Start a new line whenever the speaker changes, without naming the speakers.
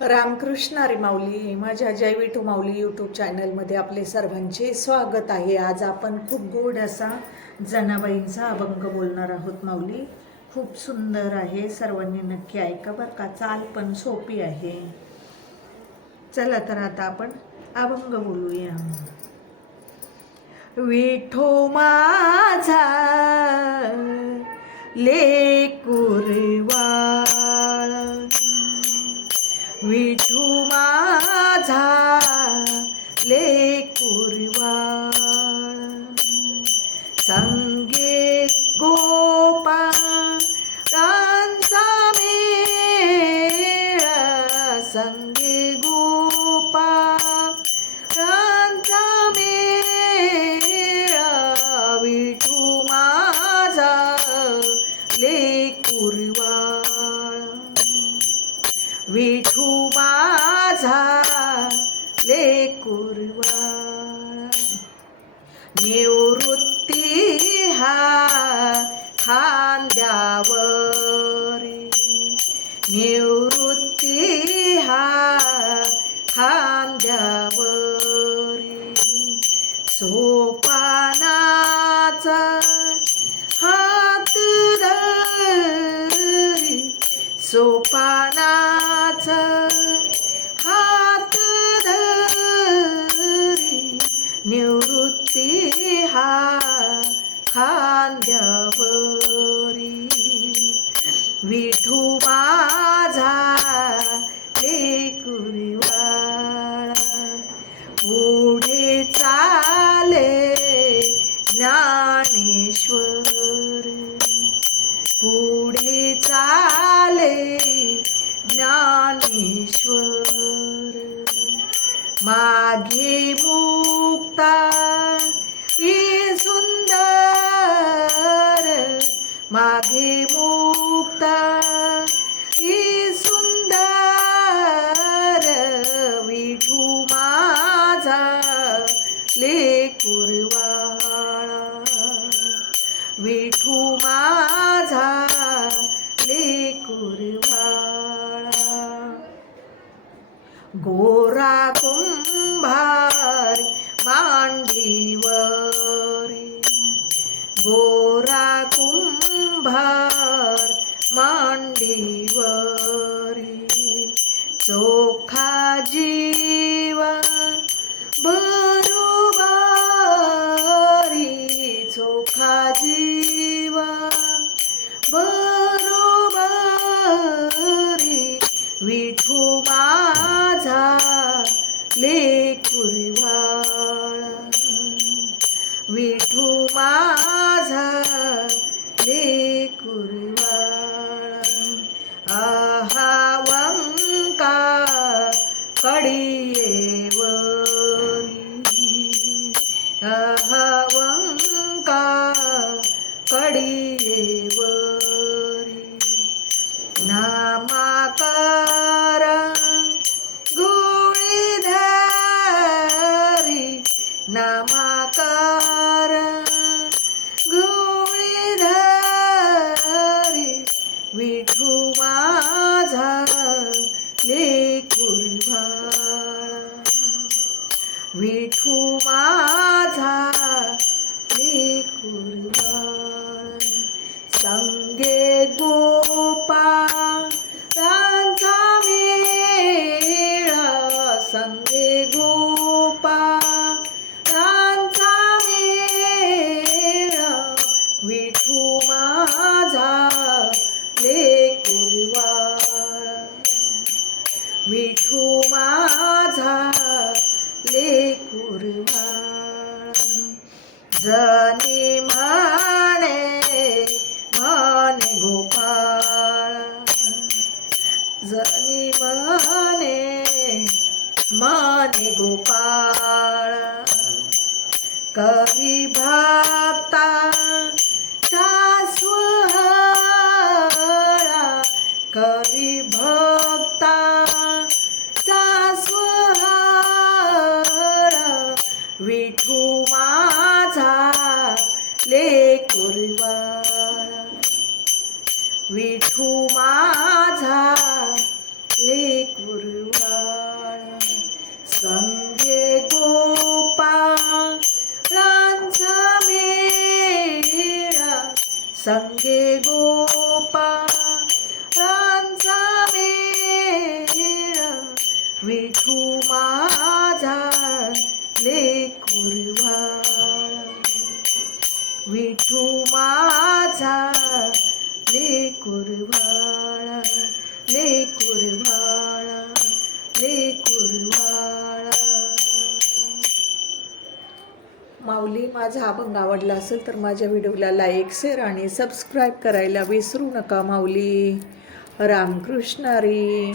रामकृष्ण अरे माऊली माझ्या जय विठू माऊली यूट्यूब चॅनलमध्ये आपले सर्वांचे स्वागत आहे. आज आपण खूप गोड असा जनाबाईंचा अभंग बोलणार आहोत माऊली. खूप सुंदर आहे सर्वांनी नक्की ऐका बरं का चाल पण सोपी आहे. चला तर आता आपण अभंग बोलूया. विठो माझा लेकुरवाळ माझा लेकुरवाळ संगे गोपा कांचा मेळा संगे निवृत्ती हा खांद्यावरी. निवृत्ती हा खांद्यावरी. सोपानाचा हात धरी. सोपान खांद्यावरी. विठू माझा लेकुरवाळा पुढे चाले ज्ञानेश्वर. पुढे चाले ज्ञानेश्वर. मागे मुक्ता मागे मुक्ता ये सुंदर विठू माझा लेकुरवाळा विठू माझा लेकुरवाळा गोरा कुंभार मांडीवरी गोर भार मांडीवरी. चोखा जीवा बरोबारी. चोखा जीवा बरोबारी. विठू माझा लेकुरवाळा विठू माझा विठू माझा कुर्वा सांग जनी म्हणे म्हणे गोपाळ. जनी म्हणे म्हणे गोपाळ. कवी भक्ता सासवळा कवी भक्ता लेकुरवाळा विठू माझा लेकुरवाळा संगे गोपाळांचा मेळा. संगे गोपाळांचा मेळा. विठू माझा लेकुरवाळा विठू माझा लेकुरवाळा ले कुरवाळा माऊली माझा अभंग आवडला असेल तर माझ्या व्हिडिओला लाईक शेअर आणि सबस्क्राईब करायला विसरू नका माऊली. रामकृष्ण रे.